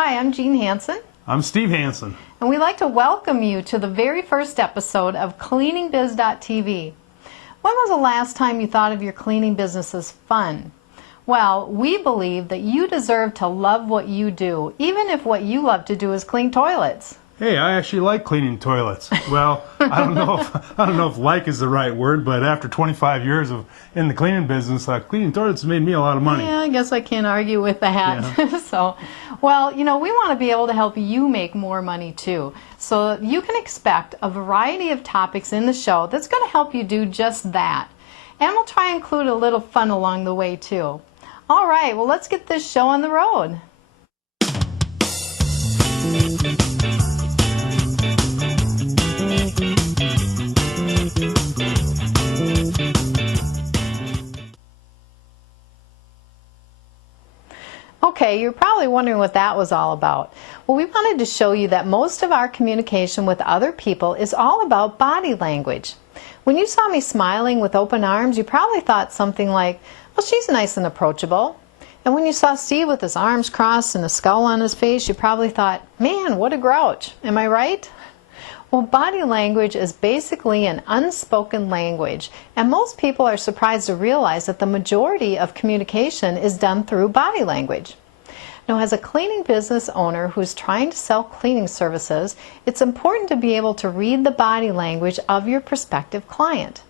Hi, I'm Jean Hansen. I'm Steve Hansen. And we'd like to welcome you to the very first episode of CleaningBiz.tv. When was the last time you thought of your cleaning business as fun? Well, we believe that you deserve to love what you do, even if what you love to do is clean toilets. Hey, I actually like cleaning toilets. Well, I don't know if like is the right word, but after 25 years in the cleaning business, cleaning toilets has made me a lot of money. Yeah, I guess I can't argue with that. Yeah. Well, we want to be able to help you make more money too. So you can expect a variety of topics in the show that's going to help you do just that. And we'll try and include a little fun along the way too. All right, well, let's get this show on the road. Okay, you're probably wondering what that was all about. Well, we wanted to show you that most of our communication with other people is all about body language. When you saw me smiling with open arms, you probably thought something like, well, she's nice and approachable. And when you saw Steve with his arms crossed and a scowl on his face, you probably thought, man, what a grouch. Am I right? Well, body language is basically an unspoken language, and most people are surprised to realize that the majority of communication is done through body language. Now, as a cleaning business owner who's trying to sell cleaning services, it's important to be able to read the body language of your prospective client.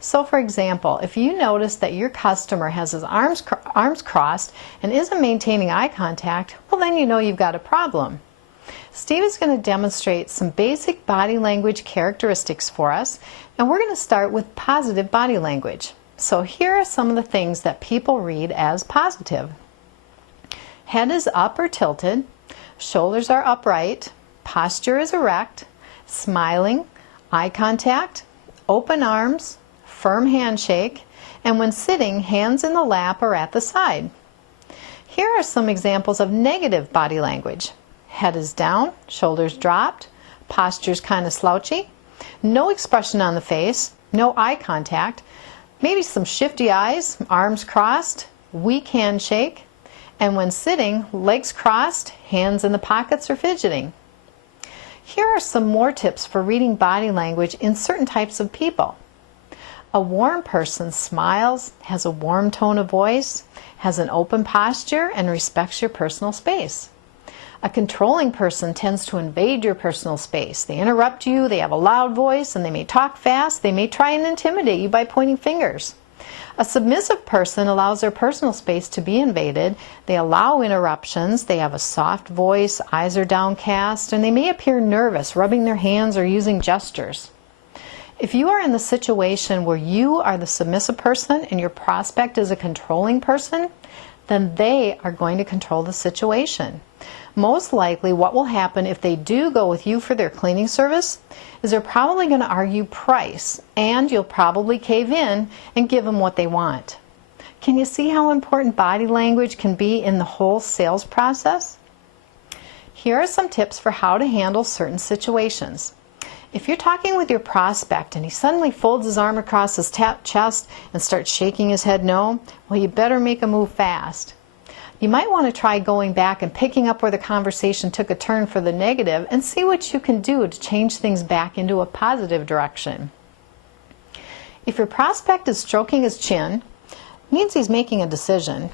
So, for example, if you notice that your customer has his arms crossed and isn't maintaining eye contact, well, then you know you've got a problem. Steve is going to demonstrate some basic body language characteristics for us, and we're going to start with positive body language. So here are some of the things that people read as positive. Head is up or tilted, shoulders are upright, posture is erect, smiling, eye contact, open arms, firm handshake, and when sitting, hands in the lap or at the side. Here are some examples of negative body language. Head is down, shoulders dropped, posture's kind of slouchy, no expression on the face, no eye contact, maybe some shifty eyes, arms crossed, weak handshake, and when sitting, legs crossed, hands in the pockets or fidgeting. Here are some more tips for reading body language in certain types of people. A warm person smiles, has a warm tone of voice, has an open posture, and respects your personal space. A controlling person tends to invade your personal space. They interrupt you, they have a loud voice, and they may talk fast. They may try and intimidate you by pointing fingers. A submissive person allows their personal space to be invaded. They allow interruptions. They have a soft voice, eyes are downcast, and they may appear nervous, rubbing their hands or using gestures. If you are in the situation where you are the submissive person and your prospect is a controlling person, then they are going to control the situation. Most likely what will happen if they do go with you for their cleaning service is they're probably going to argue price, and you'll probably cave in and give them what they want. Can you see how important body language can be in the whole sales process? Here are some tips for how to handle certain situations. If you're talking with your prospect and he suddenly folds his arm across his chest and starts shaking his head no, well, you better make a move fast. You might want to try going back and picking up where the conversation took a turn for the negative and see what you can do to change things back into a positive direction. If your prospect is stroking his chin, it means he's making a decision.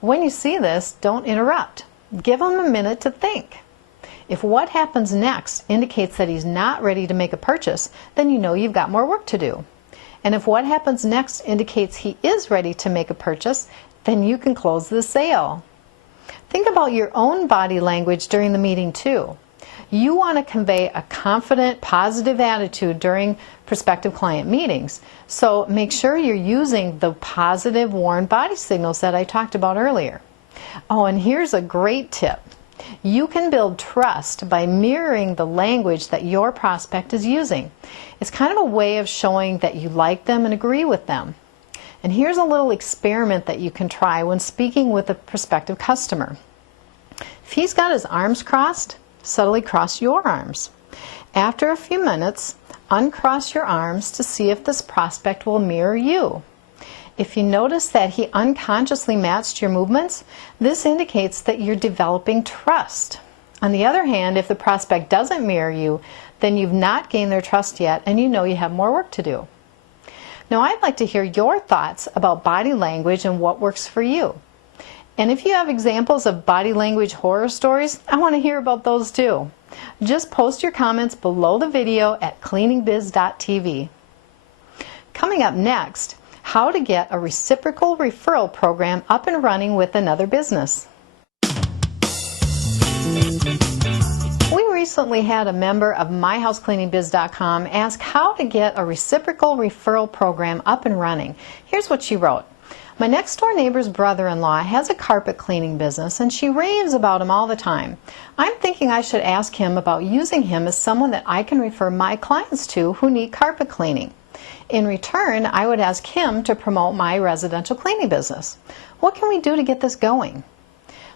When you see this, don't interrupt. Give him a minute to think. If what happens next indicates that he's not ready to make a purchase, then you know you've got more work to do. And if what happens next indicates he is ready to make a purchase, then you can close the sale. Think about your own body language during the meeting too. You want to convey a confident, positive attitude during prospective client meetings. So make sure you're using the positive, warm body signals that I talked about earlier. Oh, and here's a great tip. You can build trust by mirroring the language that your prospect is using. It's kind of a way of showing that you like them and agree with them. And here's a little experiment that you can try when speaking with a prospective customer. If he's got his arms crossed, subtly cross your arms. After a few minutes, uncross your arms to see if this prospect will mirror you. If you notice that he unconsciously matched your movements, this indicates that you're developing trust. On the other hand, if the prospect doesn't mirror you, then you've not gained their trust yet and you know you have more work to do. Now, I'd like to hear your thoughts about body language and what works for you. And if you have examples of body language horror stories, I want to hear about those too. Just post your comments below the video at cleaningbiz.tv. Coming up next, how to get a reciprocal referral program up and running with another business. We recently had a member of myhousecleaningbiz.com ask how to get a reciprocal referral program up and running. Here's what she wrote. My next door neighbor's brother-in-law has a carpet cleaning business and she raves about him all the time. I'm thinking I should ask him about using him as someone that I can refer my clients to who need carpet cleaning. In return, I would ask him to promote my residential cleaning business. What can we do to get this going?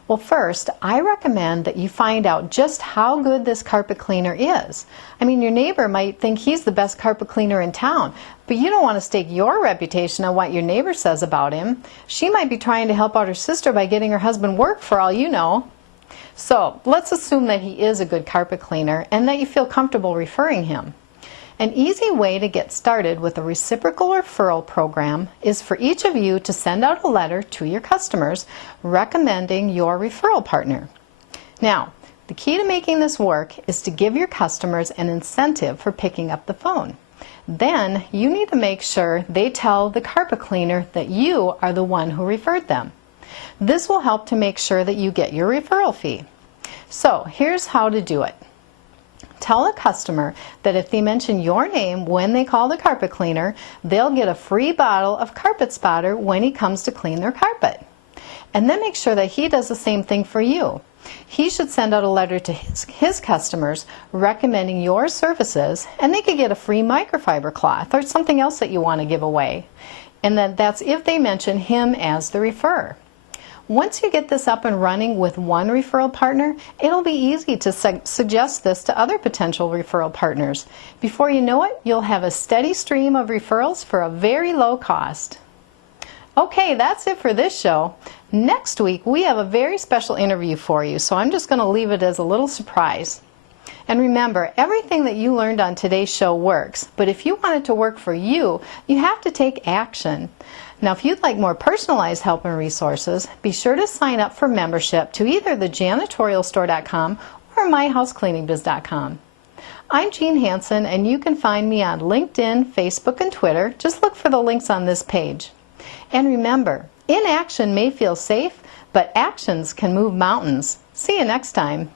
Well, first, I recommend that you find out just how good this carpet cleaner is. I mean, your neighbor might think he's the best carpet cleaner in town, but you don't want to stake your reputation on what your neighbor says about him. She might be trying to help out her sister by getting her husband work for all you know. So, let's assume that he is a good carpet cleaner and that you feel comfortable referring him. An easy way to get started with a reciprocal referral program is for each of you to send out a letter to your customers recommending your referral partner. Now, the key to making this work is to give your customers an incentive for picking up the phone. Then you need to make sure they tell the carpet cleaner that you are the one who referred them. This will help to make sure that you get your referral fee. So here's how to do it. Tell a customer that if they mention your name when they call the carpet cleaner, they'll get a free bottle of carpet spotter when he comes to clean their carpet. And then make sure that he does the same thing for you. He should send out a letter to his customers recommending your services, and they could get a free microfiber cloth or something else that you want to give away. And that's if they mention him as the referrer. Once you get this up and running with one referral partner, it'll be easy to suggest this to other potential referral partners. Before you know it, you'll have a steady stream of referrals for a very low cost. Okay, that's it for this show. Next week, we have a very special interview for you, so I'm just going to leave it as a little surprise. And remember, everything that you learned on today's show works, but if you want it to work for you, you have to take action. Now, if you'd like more personalized help and resources, be sure to sign up for membership to either thejanitorialstore.com or myhousecleaningbiz.com. I'm Jean Hansen, and you can find me on LinkedIn, Facebook, and Twitter. Just look for the links on this page. And remember, inaction may feel safe, but actions can move mountains. See you next time.